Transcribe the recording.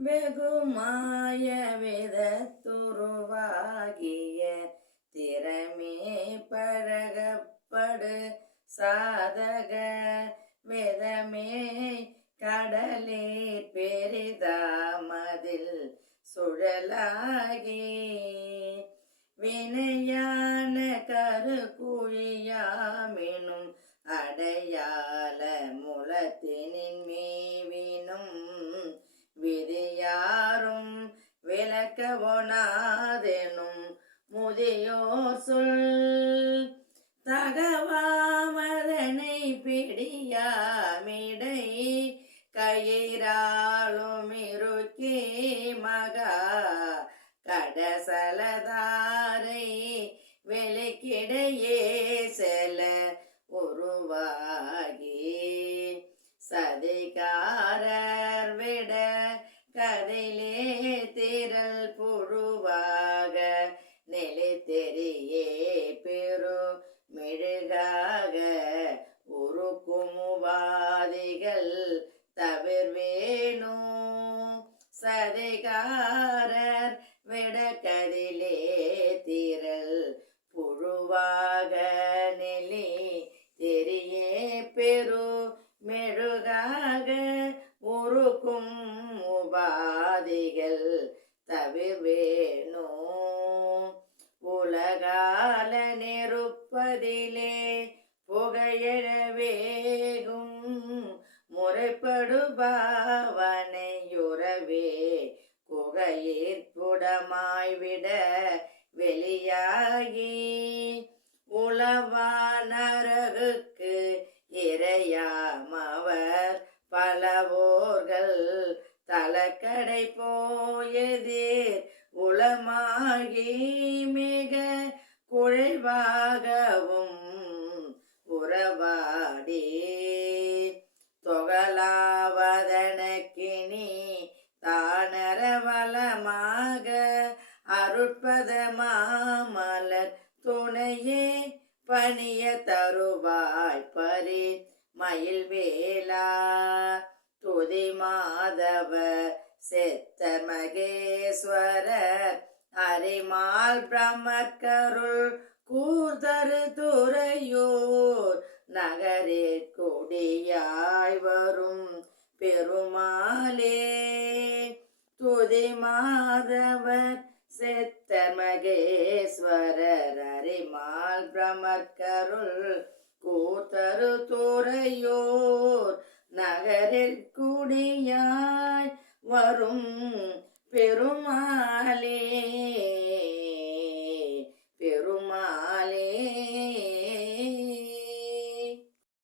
வெகுமாய விதத்துருவாகிய திறமே பழகப்படு சாதக வேதமே கடலே பெரிதாமதில் சுழலாகி வினையான கருக்குழியாமினும் அடையாள முளத்தினின் மேவினும் விதியாரும் விளக்கவொணாதெனும் முதியோர் சொல் தகவாமதனை பிடியாமிடை கயிறாலும் இருக்கே மகா கடசலதாரை வெளிக்கிடையே செல உருவாகி சதிகாரர் விட கதிலே திரள் புழுவாக நிலைத்தெரியே பெரு மெழுகாக உருக்குமுவாதிகள் தவிர்வேனோ சதிகாரர் விட கதிலே திரள் புழுவாக நிலை தெரிய பெரு மெழுகாக உருக்கும் உபாதிகள் தவிர்வேனோ உலகால நெருப்பதிலே புகையழ வேகும் முறைப்படுபாவனையுறவே குகையிற்புடமாய்விட வெளியாகி உளவானரகுக்கு இறையாமவர் பலவோர்கள் தலக்கடை போயதீர் உளமாகி மிக குழைவாகவும் உறவாடி தொகலாவதனக்கினி தானரவலமாக அருட்பத மாமலர் துணையே பணிய தருவாய் பரி மயில் வேளா துதி மாதவ செத்த மகேஸ்வரர் அரிமால் பிரம்மக்கருள் கூர்தரு துறையோர் நகரிற் கொடியாய் வரும் பெருமாளே துதி மாதவர் செத்த மகேஸ்வரர் அரிமால் பிரம்மக்கருள் கூர்தரு துறையோர் நகரிற் குடியாய் வரும் பெருமாளே